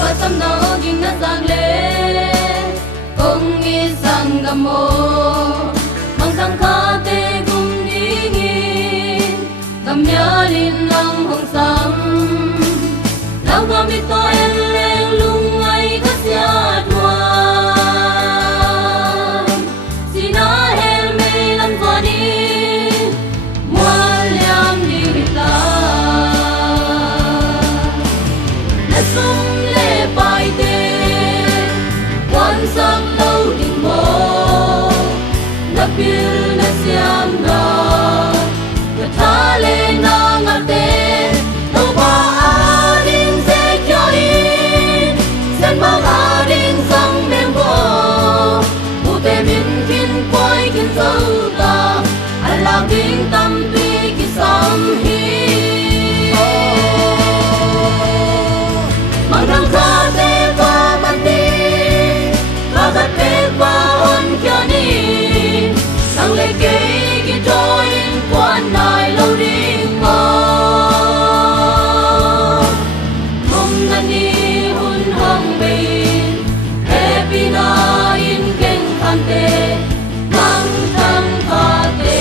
và tâm nó ging na giang lệ công nghi sang gam mô mang thang khá tê cùng đi nghìn gam nhớ linh lòng hồng sam lao gam đi to en leng lung ngay các nhà thuan xin á hel mê làm gió đi mua liam đi la na sum lệ bài tê quan sát lâu đình mô na pil na siam na na tha lê na ngặt tê đâu ba adin se cho in sen ba adin sang mem bo bu te min kin quay kin dâu ta ala ding tam pi ki sam hi mang thang xa tê qua ban đi và gắt tê qua hôn cho ni sang lê kê ki trôi quan nai lâu đi ngô mong ngân đi hun hong bin happy na in keng khan tê mang thang pha tê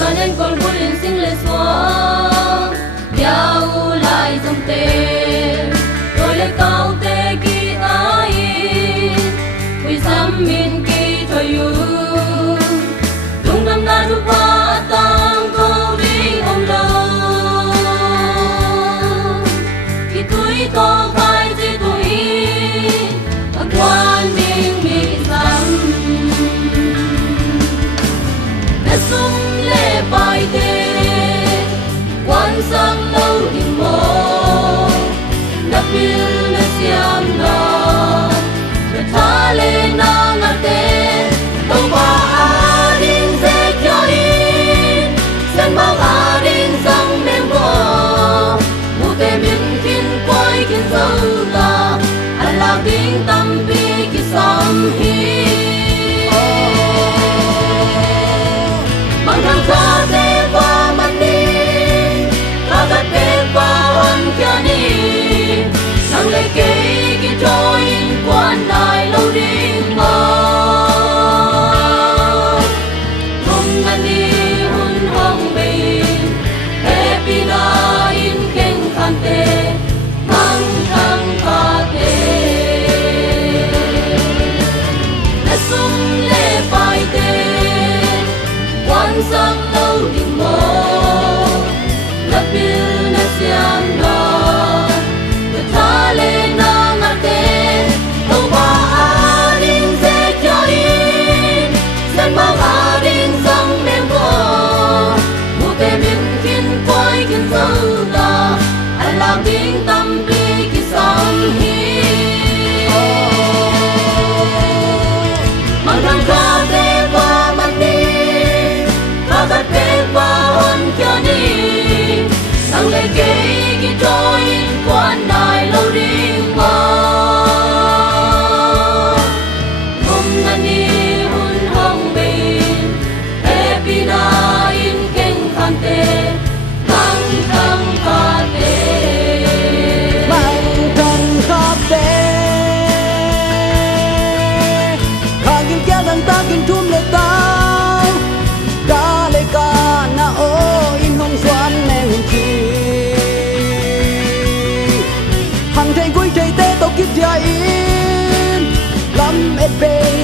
ta nên con vui lên sinh lên xuống đeo lại dòng tê rồi lấy cao tê kỳ ai quy xăm min kỳ cho yêu tung năm na đu qua tăng câu đi ông lâu khi tuổi to khai chỉ tuổi quan minh bị xăm na sum lệ bài tê quan sát lâu đình mô na pil na siam na na tha lê na ngặt tê đâu ba adin se cho in sen ba adin sang mem bo bu te min kin quay kin dâu ta ala ding tam pi ki sam hi mang thang xa tê qua ban đi và gắt tê qua hôn cho ni sang lê kê ki trôi quan nai lâu đi ngô mong ngân đi hun hong bin happy na in keng khan tê mang thang pha tê na sum lê bài tê quan sát lâu đình mô na pil na siam na na tha lê na ngặt tê đâu ba adin se cho in sen ba adin sang mem bo bu te min kin quay kin dâu ta ala ding tam pi ki sam hi mang thang xa tê qua ban đi và gắt tê qua hôn cho ni sang lê kê ki trôi quan nai lâu đi ngô mong ngân đi hun hong bin happy na in keng khan tê mang thang pha tê mang thang khắp tê khang kim kia đằng ta kim thum lệ tao ca lệ ca na ô in hong xoan nè hùng chi hằng thầy cuối thầy tê tao kít ya in lắm et bê